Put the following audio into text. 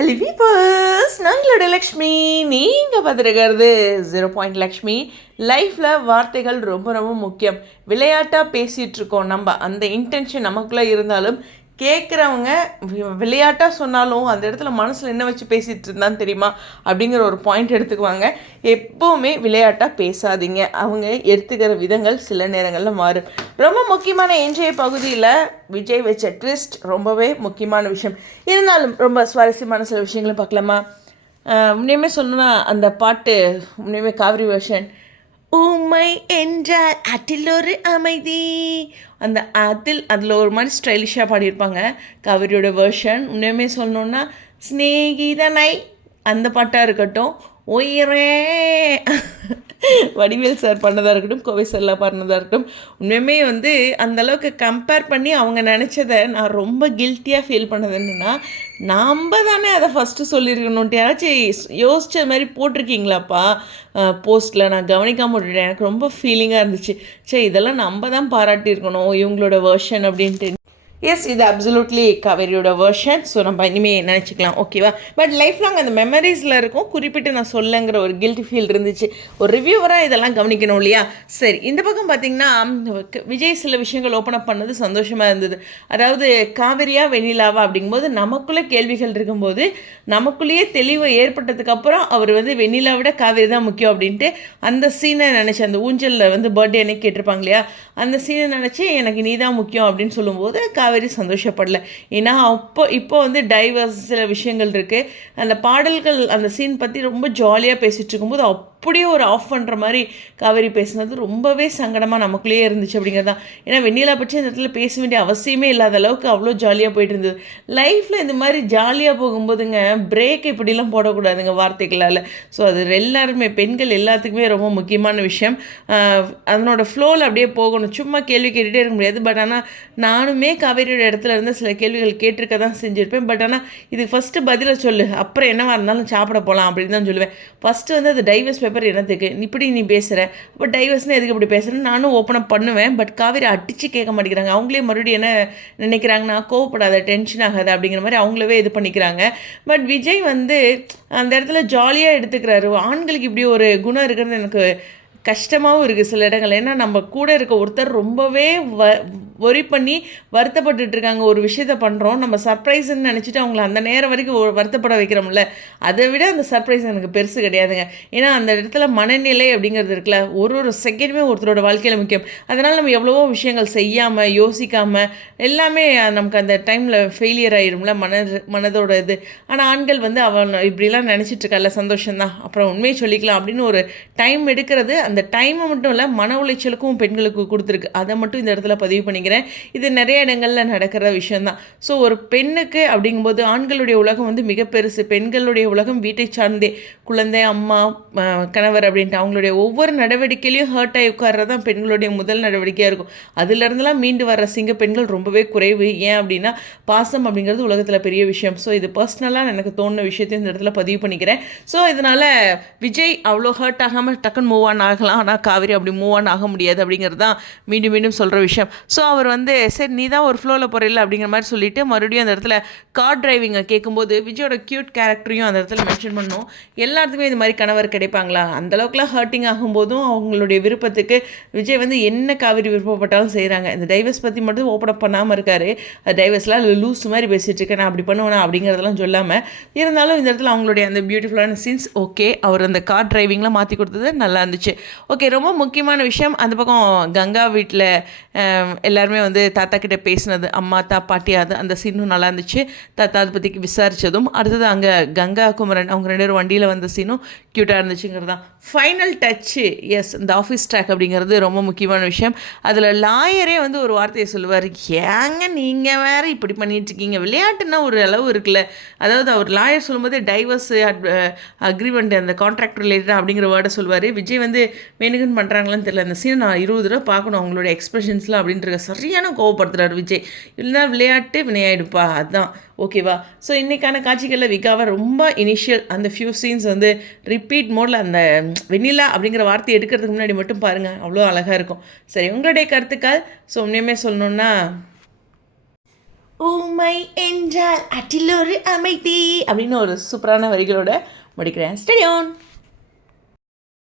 Hello வீப்பர்ஸ் நாங்களோட Lakshmi. நீங்கள் பார்த்துருக்கிறது zero point Lakshmi லைஃப்பில் வார்த்தைகள் ரொம்ப ரொம்ப முக்கியம். விளையாட்டாக பேசிகிட்ருக்கோம் நம்ம அந்த இன்டென்ஷன் நமக்குள்ளே இருந்தாலும் கேட்குறவங்க விளையாட்டாக சொன்னாலும் அந்த இடத்துல மனசில் என்ன வச்சு பேசிகிட்டு இருந்தான்னு தெரியுமா? அப்படிங்கிற ஒரு பாயிண்ட் எடுத்துக்குவாங்க. எப்போவுமே விளையாட்டாக பேசாதீங்க. அவங்க எடுத்துக்கிற விதங்கள் சில நேரங்களில் மாறும். ரொம்ப முக்கியமான இன்றைய பகுதியில் விஜய் வச்ச ட்விஸ்ட் ரொம்பவே முக்கியமான விஷயம். இருந்தாலும் ரொம்ப சுவாரஸ்யமான சில விஷயங்களை பார்க்கலாமா? உண்மையுமே சொல்லணும்னா அந்த பாட்டு உண்மையுமே காவிரி வெர்ஷன் உம்மை என்றால் அதில் ஒரு அமைதி. அந்த ஆத்தில் அதில் ஒரு மாதிரி ஸ்டைலிஷாக பாடியிருப்பாங்க. கவரியோட வேர்ஷன் உண்மையுமே சொல்லணுன்னா ஸ்நேகிதனை அந்த பாட்டாக இருக்கட்டும். உயிரே வடிவேல் சார் பண்ணதாக இருக்கட்டும் கோவை செல்லா பண்ணதாக இருக்கட்டும். உண்மையுமே வந்து அந்த அளவுக்கு கம்பேர் பண்ணி அவங்க நினச்சதை நான் ரொம்ப கில்ட்டியாக ஃபீல் பண்ணது என்னென்னா நம்ம தானே அதை ஃபஸ்ட்டு சொல்லியிருக்கணுன்ட்டு யாராச்சும் யோசிச்ச மாதிரி போட்டிருக்கீங்களாப்பா? போஸ்ட்டில் நான் கவனிக்காமல் விட்டுட்டேன். எனக்கு ரொம்ப ஃபீலிங்காக இருந்துச்சு. சே இதெல்லாம் நம்ம தான் பாராட்டியிருக்கணும் இவங்களோட வேர்ஷன் அப்படின்ட்டு. எஸ் இது அப்சலூட்லி காவேரியோட வேர்ஷன் ஸோ நம்ம இனிமேல் நினச்சிக்கலாம். ஓகேவா பட் லைஃப் லாங் அந்த மெமரிஸில் இருக்கும். குறிப்பிட்டு நான் சொல்லங்கிற ஒரு கில்ட்டி ஃபீல் இருந்துச்சு. ஒரு ரிவ்யூவராக இதெல்லாம் கவனிக்கணும் இல்லையா? சரி இந்த பக்கம் பார்த்தீங்கன்னா க- விஜய் சில விஷயங்கள் ஓப்பன் அப் பண்ணது சந்தோஷமாக இருந்தது. அதாவது காவேரியா வெண்ணிலாவா அப்படிங்கும்போது நமக்குள்ளே கேள்விகள் இருக்கும்போது நமக்குள்ளேயே தெளிவு ஏற்பட்டதுக்கப்புறம் அவர் வந்து வெண்ணிலா விட காவேரி தான் முக்கியம் அப்படின்ட்டு அந்த சீனை நினச்சி அந்த ஊஞ்சலில் வந்து பர்த்டே அன்னைக்கு கேட்டிருப்பாங்க இல்லையா? அந்த சீனை நினச்சி எனக்கு நீ தான் முக்கியம் அப்படின்னு சொல்லும்போது காவேரி சந்தோஷப்படல. ஏன்னா அப்போ இப்போ வந்து டைவர்ஸ் சில விஷயங்கள் இருக்குது அந்த பாடல்கள் அந்த சீன் பற்றி ரொம்ப ஜாலியாக பேசிகிட்டு இருக்கும்போது அப்படியே ஒரு ஆஃப் பண்ணுற மாதிரி காவேரி பேசினது ரொம்பவே சங்கடமாக நமக்குள்ளேயே இருந்துச்சு அப்படிங்கிறது தான் ஏன்னா வெண்ணிலா பற்றி அந்த இடத்துல பேச வேண்டிய அவசியமே இல்லாத அளவுக்கு அவ்வளோ ஜாலியாக போயிட்டு இருந்தது. லைஃப்பில் இந்த மாதிரி ஜாலியாக போகும்போதுங்க பிரேக் இப்படிலாம் போடக்கூடாதுங்க வார்த்தைகளால். ஸோ அது எல்லாருமே பெண்கள் எல்லாத்துக்குமே ரொம்ப முக்கியமான விஷயம். அதனோட ஃப்ளோவில் அப்படியே போகணும். சும்மா கேள்வி கேட்டுகிட்டே இருக்க முடியாது. பட் ஆனால் நானுமே காவேரியோட இடத்துல இருந்து சில கேள்விகள் கேட்டிருக்க தான் செஞ்சுருப்பேன். பட் ஆனால் இது ஃபஸ்ட்டு பதிலை சொல்லு. அப்புறம் என்னவாக இருந்தாலும் சாப்பிட போகலாம் அப்படின்னு தான் சொல்லுவேன். ஃபஸ்ட்டு வந்து அது டைவர்ஸ் பேப்பர் என்னத்துக்கு இப்படி நீ பேசுகிற அப்போ டைவர்ஸ்னு எதுக்கு இப்படி பேசுகிறேன்னு நானும் ஓப்பன் அப் பண்ணுவேன். பட் காவேரி அடித்து கேட்க மாட்டேங்கிறாங்க. அவங்களே மறுபடியும் என்ன நினைக்கிறாங்கன்னா கோவப்படாத டென்ஷன் ஆகாது அப்படிங்கிற மாதிரி அவங்களவே இது பண்ணிக்கிறாங்க. பட் விஜய் வந்து அந்த இடத்துல ஜாலியாக எடுத்துக்கிறாரு. ஆண்களுக்கு இப்படி ஒரு குணம் இருக்கிறது எனக்கு கஷ்டமாகவும் இருக்குது சில இடங்கள் ஏன்னா நம்ம கூட இருக்க ஒருத்தர் ரொம்பவே வ ஒரி பண்ணி வருத்தப்பட்டுட்டு இருக்காங்க. ஒரு விஷயத்த பண்ணுறோம் நம்ம சர்ப்ரைஸ்ன்னு நினச்சிட்டு அவங்கள அந்த நேரம் வரைக்கும் வருத்தப்பட வைக்கிறோம்ல. அதை விட அந்த சர்ப்ரைஸ் எனக்கு பெருசு கிடையாதுங்க. ஏன்னா அந்த இடத்துல மனநிலை அப்படிங்கிறது இருக்குல்ல. ஒரு ஒரு செகண்டுமே ஒருத்தரோட வாழ்க்கையில் முக்கியம். அதனால் நம்ம எவ்வளவோ விஷயங்கள் செய்யாமல் யோசிக்காமல் எல்லாமே நமக்கு அந்த டைமில் ஃபெயிலியர் ஆயிரும்ல. மனது மனதோட இது. ஆனால் ஆண்கள் வந்து அவன் இப்படிலாம் நினச்சிட்டு இருக்கல சந்தோஷம்தான். அப்புறம் உண்மையை சொல்லிக்கலாம் அப்படின்னு ஒரு டைம் எடுக்கிறது அந்த டைமை மட்டும் இல்லை மன உளைச்சலுக்கும் பெண்களுக்கு கொடுத்துருக்கு. அதை மட்டும் இந்த இடத்துல பதிவு பண்ணிக்கிறேன். இது நிறைய இடங்களில் நடக்கிற விஷயம்தான். ஸோ ஒரு பெண்ணுக்கு அப்படிங்கும்போது ஆண்களுடைய உலகம் வந்து மிக பெருசு. பெண்களுடைய உலகம் வீட்டை சார்ந்தே. குழந்தை அம்மா கணவர் அப்படின்ட்டு அவங்களுடைய ஒவ்வொரு நடவடிக்கையிலையும் ஹர்ட் ஆகி உட்கார்றது தான் பெண்களுடைய முதல் நடவடிக்கையாக இருக்கும். அதுலேருந்துலாம் மீண்டு வர சிங்க பெண்கள் ரொம்பவே குறைவு. ஏன் அப்படின்னா பாசம் அப்படிங்கிறது உலகத்தில் பெரிய விஷயம். ஸோ இது பர்சனலாக எனக்கு தோணுன விஷயத்தையும் இந்த இடத்துல பதிவு பண்ணிக்கிறேன். ஸோ இதனால் விஜய் அவ்வளோ ஹர்ட் ஆகாமல் டக்குன்னு மூவ் ஆன் ஆகலாம். ஆனால் காவிரி அப்படி மூவ் ஆன் ஆக முடியாது அப்படிங்கிறது தான் மீண்டும் மீண்டும் சொல்கிற விஷயம். ஸோ அவர் வந்து சரி நீ தான் ஒரு ஃப்ளோவில் போகிறீல்ல அப்படிங்கிற மாதிரி சொல்லிட்டு மறுபடியும் அந்த இடத்துல கார் டிரைவிங்கை கேட்கும்போது விஜயோட க்யூட் கேரக்டரையும் அந்த இடத்துல மென்ஷன் பண்ணோம். எல்லாத்துக்குமே இது மாதிரி கணவர் கிடைப்பாங்களா? அந்தளவுக்குலாம் ஹர்ட்டிங் ஆகும்போதும் அவங்களுடைய விருப்பத்துக்கு விஜய் வந்து என்ன காவிரி விருப்பப்பட்டாலும் செய்கிறாங்க இந்த டைவர்ஸ் பற்றி மட்டும் ஓப்பன் அப் பண்ணாமல் இருக்காரு. டைவர்ஸ்லாம் லூஸ் மாதிரி பேசிகிட்டு இருக்கேன் நான் அப்படி பண்ணுவேனா அப்படிங்கிறதெல்லாம் சொல்லாமல் இருந்தாலும் இந்த இடத்துல அவங்களுடைய அந்த பியூட்டிஃபுல்லான சீன்ஸ் ஓகே அவர் அந்த கார் டிரைவிங்லாம் மாற்றி கொடுத்தது நல்லா இருந்துச்சு. ஓகே ரொம்ப முக்கியமான விஷயம். அந்த பக்கம் கங்கா வீட்டில் எல்லோரும் வந்து தாத்தா கிட்ட பேசினது அம்மா தா பாட்டி அது அந்த சீனும் நல்லா இருந்துச்சு. தாத்தா அதை பற்றி விசாரித்ததும் அடுத்தது அங்கே கங்கா குமரன் அவங்க ரெண்டு பேரும் வண்டியில் வந்த சீனும் க்யூட்டாக இருந்துச்சுங்கிறது தான். ஃபைனல் டச்சு எஸ் இந்த ஆஃபீஸ் ட்ராக் அப்படிங்கிறது ரொம்ப முக்கியமான விஷயம். அதில் லாயரே வந்து ஒரு வார்த்தையை சொல்லுவார் ஏங்க நீங்கள் வேறு இப்படி பண்ணிகிட்ருக்கீங்க விளையாட்டுன்னா ஒரு அளவு இருக்குல்ல. அதாவது அவர் லாயர் சொல்லும்போது டைவர்ஸ் அக்ரிமெண்ட் அந்த கான்ட்ராக்ட் ரிலேட்டடாக அப்படிங்கிற வேர்டை சொல்லுவார். விஜய் வந்து மெனுகன் பண்ணுறாங்களான்னு தெரியல. அந்த சீனை நான் இருபது ரூபா பார்க்கணும். அவங்களோட எக்ஸ்பிரஷன்ஸ்லாம் அப்படின்ற சரியான கோவப்படுத்துகிறார் விஜய். இல்லைன்னா விளையாட்டு வினையாயிடுப்பா அதுதான் ஓகேவா? ஸோ இன்றைக்கான காட்சிகளில் விகாவை ரொம்ப இனிஷியல் அந்த ஃபியூ சீன்ஸ் வந்து ரிப்பீட் மோடில் அந்த வெண்ணிலா அப்படிங்கிற வார்த்தையை எடுக்கிறதுக்கு முன்னாடி மட்டும் பாருங்கள் அவ்வளோ அழகாக இருக்கும். சரி உங்களுடைய கருத்துக்கள்? ஸோ உண்மையுமே சொல்லணுன்னா ஊமை என்றால் அட்டில் ஒரு அமைதி அப்படின்னு ஒரு சூப்பரான வரிகளோட முடிக்கிறேன். ஸ்டடியோன்